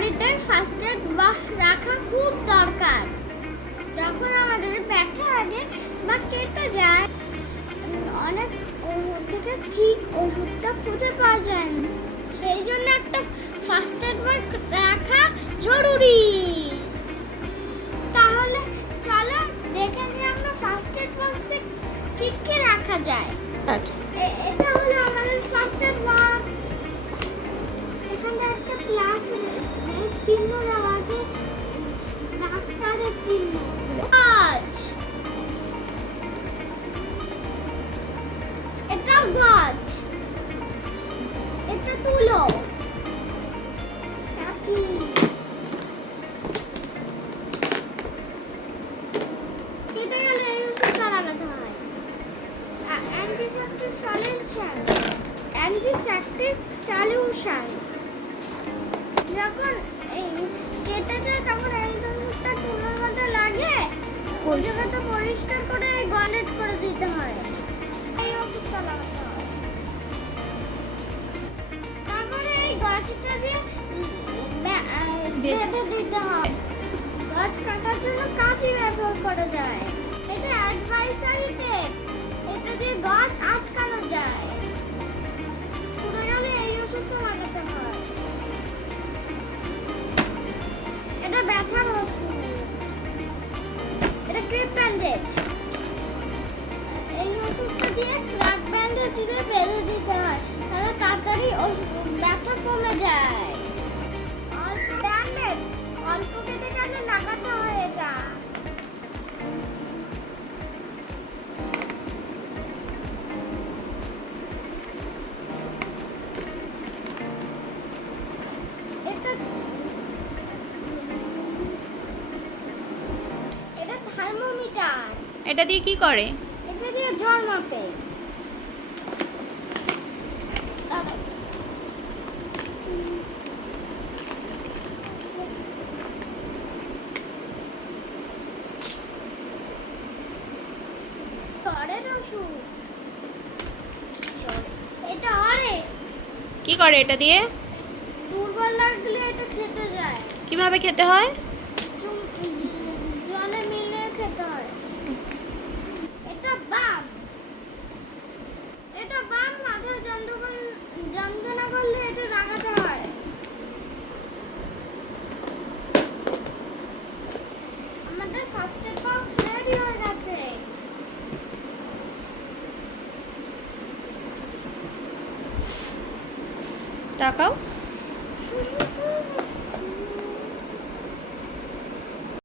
বাড়িতে first aid box রাখা খুব দরকার। যখন আমাদের ব্যথা লাগে বা কেটে যায়, অনেক থেকে ঠিক ওষুধটা খুঁজে পাওয়া যায় না, সেই জন্য একটা ফার্স্ট এড বক্স রাখা জরুরি। তাহলে চলো দেখে নিই আমরা ফার্স্ট এড বক্সে কি কি রাখা যায়। এটা হলো আমাদের ফার্স্ট এড বক্স। এখানে একটা প্লাস চিহ্ন দেওয়া আছে, ডাক্তারের চিহ্ন। গাছ, এটা গাছ, এটা তুলো, কাঁচি, কেটে গেলে এই ওষুধটা লাগাতে হয়। Antiseptic solution, antiseptic solution. যখন কেটে যায় তখন এই ওষুধটা তুলোর মধ্যে লাগে, ওই জায়গাটা পরিষ্কার করে গন্ডেট করে দিতে হয়। এই ওষুধটা লাগাতে হয়। তারপরে এই গাছটা দিয়ে বেঁধে দিতে হয়। গাছ কাটার জন্য কাঁচি ব্যবহার করা যায়। এটা অ্যাডভাইসারি টেপ, এটা দিয়ে গাছ আটকানো যায়। পুরো গেলে এই ওষুধটা লাগাতে হয়। এটা ব্যথার ওষুধ, এটা ক্রিপ ব্যান্ডেজ। এই ওষুধটা দিয়ে ক্র্যাক ব্যান্ডেজ দিয়ে বেঁধে দিতে হয়, তাহলে তাড়াতাড়ি ব্যথা কমে যায়। অল্প ব্যান্ডেজ, অল্প কেটে গেলে লাগাতে হয় এটা। এটা থার্মোমিটার। এটা দিয়ে কি করে? এটা দিয়ে জ্বর মাপে। জ্বরের ওষুধ, এটা অরেস্ট। কি করে এটা দিয়ে? দুর্বল লাগলে এটা খেতে যায়। কিভাবে খেতে হয়? জলে মিলিয়ে খেতে হয়। এটা বাম, এটা বাম। মাথায় যন্ত্রণা করলে এটা লাগাতে হয়। আমাদের ফার্স্ট এড বক্স রেডি হয়ে গেছে। টাকাও